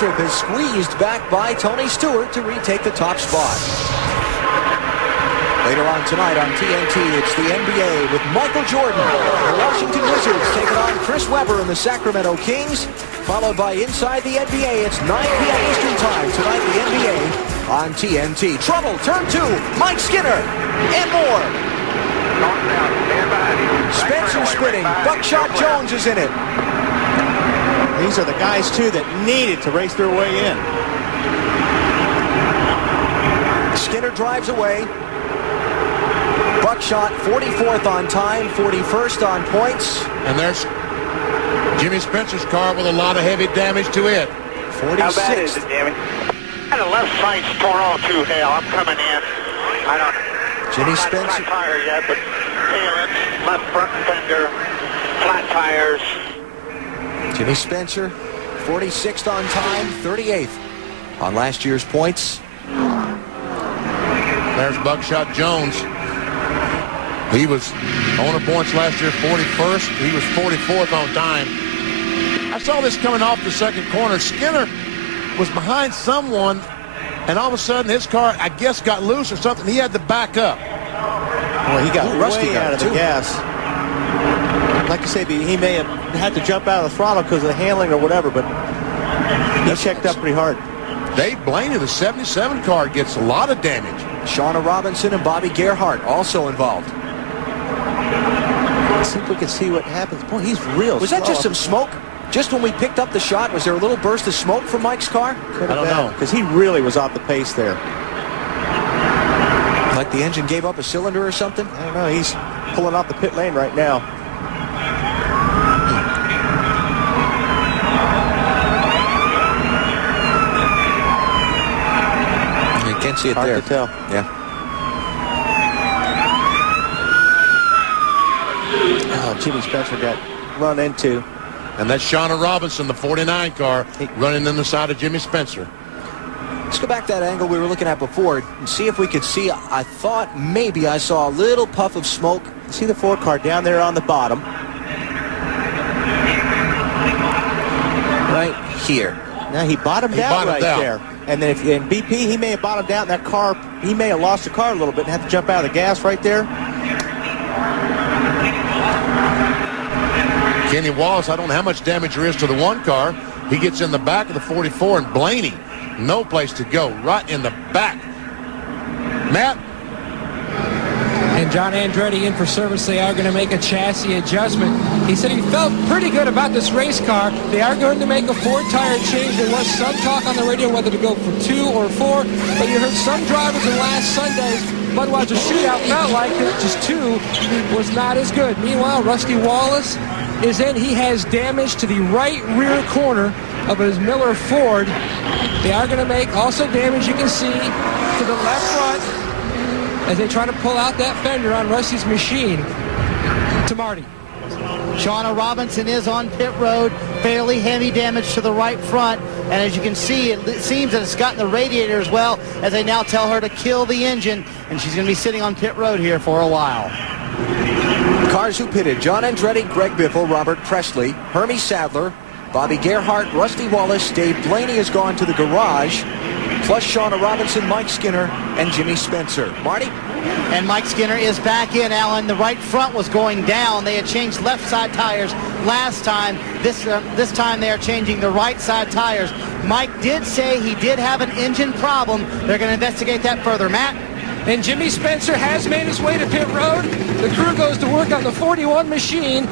Waltrip is squeezed back by Tony Stewart to retake the top spot. Later on tonight on TNT, it's the NBA with Michael Jordan. The Washington Wizards taking on Chris Webber and the Sacramento Kings. Followed by Inside the NBA, it's 9 p.m. Eastern Time. Tonight, the NBA on TNT. Trouble, turn 2, Mike Skinner, and more. Spencer spinning, Buckshot Jones is in it. These are the guys, too, that needed to race their way in. Skinner drives away. Buckshot 44th on time, 41st on points. And there's Jimmy Spencer's car with a lot of heavy damage to it. 46th. How bad is it, Jimmy? The left side's torn all too hell. I'm coming in. I don't know. Jimmy Spencer. Not tire yet, but tailings, left front fender, flat tires. Jimmy Spencer, 46th on time, 38th on last year's points. There's Buckshot Jones. He was owner points last year, 41st. He was 44th on time. I saw this coming off the second corner. Skinner was behind someone, and all of a sudden his car, I guess, got loose or something. He had to back up. Well, he got Rusty way got out of it, the too. gas. Like I say, he may have had to jump out of the throttle because of the handling or whatever, but he checked up pretty hard. Dave Blaney, the 77 car, gets a lot of damage. Shawna Robinson and Bobby Gerhart also involved. Let's see if we can see what happens. Boy, he's real Was that just some smoke? Just when we picked up the shot, was there a little burst of smoke from Mike's car? I don't know, because he really was off the pace there. Like the engine gave up a cylinder or something? I don't know. He's pulling off the pit lane right now. You can't see it Hard there. to tell. Yeah. Oh, Jimmy Spencer got run into. And that's Shawna Robinson, the 49 car, running in the side of Jimmy Spencer. Let's go back to that angle we were looking at before and see if we could see. I thought maybe I saw a little puff of smoke. See the 4 car down there on the bottom. Right here. Now he bottomed out right there. And then if in BP, he may have bottomed out in that car. He may have lost the car a little bit and have to jump out of the gas right there. Kenny Wallace, I don't know how much damage there is to the 1 car. He gets in the back of the 44, and Blaney, no place to go, right in the back. Matt? And John Andretti in for service. They are going to make a chassis adjustment. He said he felt pretty good about this race car. They are going to make a 4-tire change. There was some talk on the radio whether to go for 2 or 4, but you heard some drivers in last Sunday's Budweiser shootout felt like it. Just 2 was not as good. Meanwhile, Rusty Wallace is in. He has damage to the right rear corner of his Miller Ford. They are going to make also damage, you can see, to the left front as they try to pull out that fender on Rusty's machine. To Marty. Shawna Robinson is on pit road. Fairly heavy damage to the right front. And as you can see, it seems that it's gotten the radiator as well, as they now tell her to kill the engine. And she's going to be sitting on pit road here for a while. Cars who pitted: John Andretti, Greg Biffle, Robert Presley, Hermie Sadler, Bobby Gerhart, Rusty Wallace, Dave Blaney has gone to the garage, plus Shawna Robinson, Mike Skinner, and Jimmy Spencer. Marty? And Mike Skinner is back in, Alan. The right front was going down. They had changed left side tires last time. This time they are changing the right side tires. Mike did say he did have an engine problem. They're going to investigate that further. Matt? And Jimmy Spencer has made his way to pit road. The crew goes to work on the 41 machine.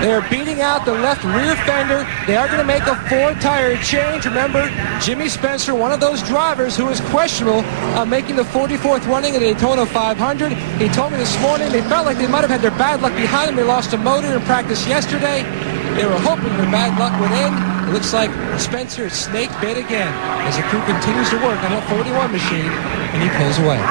They're beating out the left rear fender. They are going to make a 4-tire change. Remember, Jimmy Spencer, one of those drivers who is questionable making the 44th running of the Daytona 500. He told me this morning they felt like they might have had their bad luck behind them. They lost a motor in practice yesterday. They were hoping their bad luck would end. It looks like Spencer is snake bit again as the crew continues to work on that 41 machine, and he pulls away.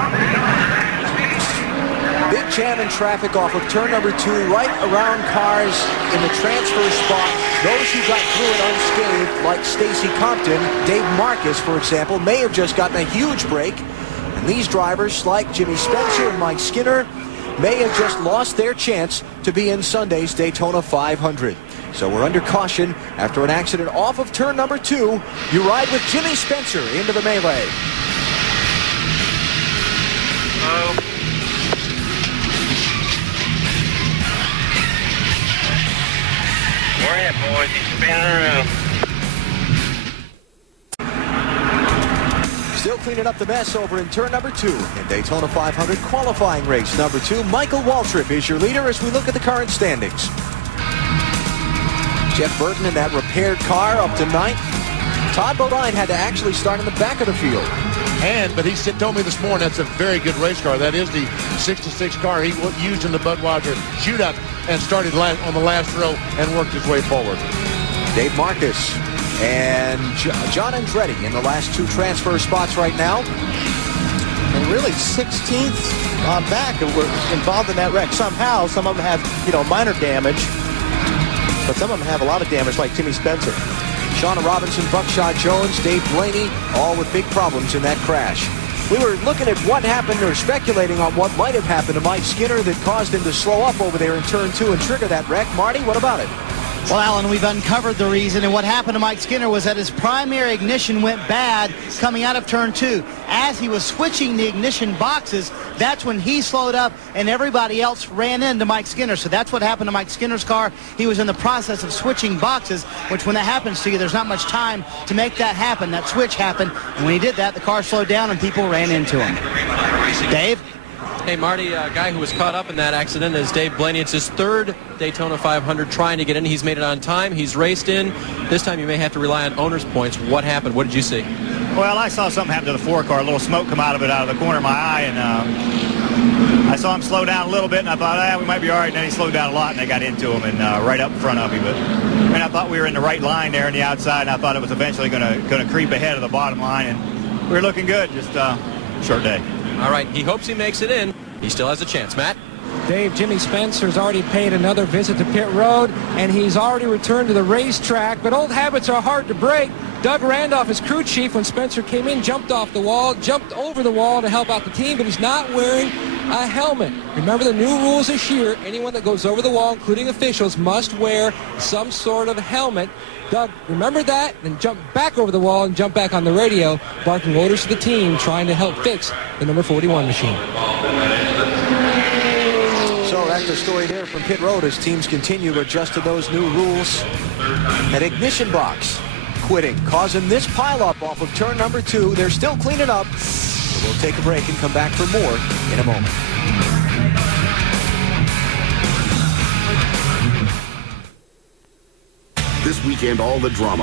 Big jam in traffic off of turn number 2, right around cars in the transfer spot. Those who got through it unscathed, like Stacy Compton, Dave Marcus, for example, may have just gotten a huge break. And these drivers, like Jimmy Spencer and Mike Skinner, may have just lost their chance to be in Sunday's Daytona 500. So we're under caution after an accident off of turn number 2. You ride with Jimmy Spencer into the melee. We're in, boys. He's spinning around. Still cleaning up the mess over in turn number 2 in Daytona 500 qualifying race number 2. Michael Waltrip is your leader as we look at the current standings. Jeff Burton in that repaired car up to 9th. Todd Bodine had to actually start in the back of the field. But he told me this morning that's a very good race car. That is the 66 car he used in the Budweiser shootout and started on the last row and worked his way forward. Dave Marcus and John Andretti in the last 2 transfer spots right now. And really 16th back and were involved in that wreck. Somehow, some of them have, minor damage, but some of them have a lot of damage, like Timmy Spencer. Shawna Robinson, Buckshot Jones, Dave Blaney, all with big problems in that crash. We were looking at what happened or speculating on what might have happened to Mike Skinner that caused him to slow up over there in turn 2 and trigger that wreck. Marty, what about it? Well, Alan, we've uncovered the reason, and what happened to Mike Skinner was that his primary ignition went bad coming out of turn 2. As he was switching the ignition boxes, that's when he slowed up and everybody else ran into Mike Skinner. So that's what happened to Mike Skinner's car. He was in the process of switching boxes, which when that happens to you, there's not much time to make that happen. That switch happened, and when he did that, the car slowed down and people ran into him. Dave? Hey, Marty, a guy who was caught up in that accident is Dave Blaney. It's his 3rd Daytona 500 trying to get in. He's made it on time. He's raced in. This time you may have to rely on owner's points. What happened? What did you see? Well, I saw something happen to the 4 car. A little smoke come out of it out of the corner of my eye, and I saw him slow down a little bit, and I thought, we might be all right. And then he slowed down a lot, and they got into him and right up in front of me. But I thought we were in the right line there on the outside, and I thought it was eventually going to creep ahead of the bottom line, and we were looking good. Just short day. All right, he hopes he makes it in. He still has a chance. Matt? Dave, Jimmy Spencer's already paid another visit to pit road, and he's already returned to the racetrack, but old habits are hard to break. Doug Randolph, his crew chief, when Spencer came in, jumped off the wall, jumped over the wall to help out the team, but he's not wearing a helmet. Remember the new rules this year, anyone that goes over the wall, including officials, must wear some sort of helmet. Doug, remember that, then jump back over the wall and jump back on the radio, barking orders to the team, trying to help fix the number 41 machine. So that's the story there from pit road as teams continue to adjust to those new rules. An ignition box quitting, causing this pileup off of turn number 2. They're still cleaning up. So we'll take a break and come back for more in a moment. This weekend, all the drama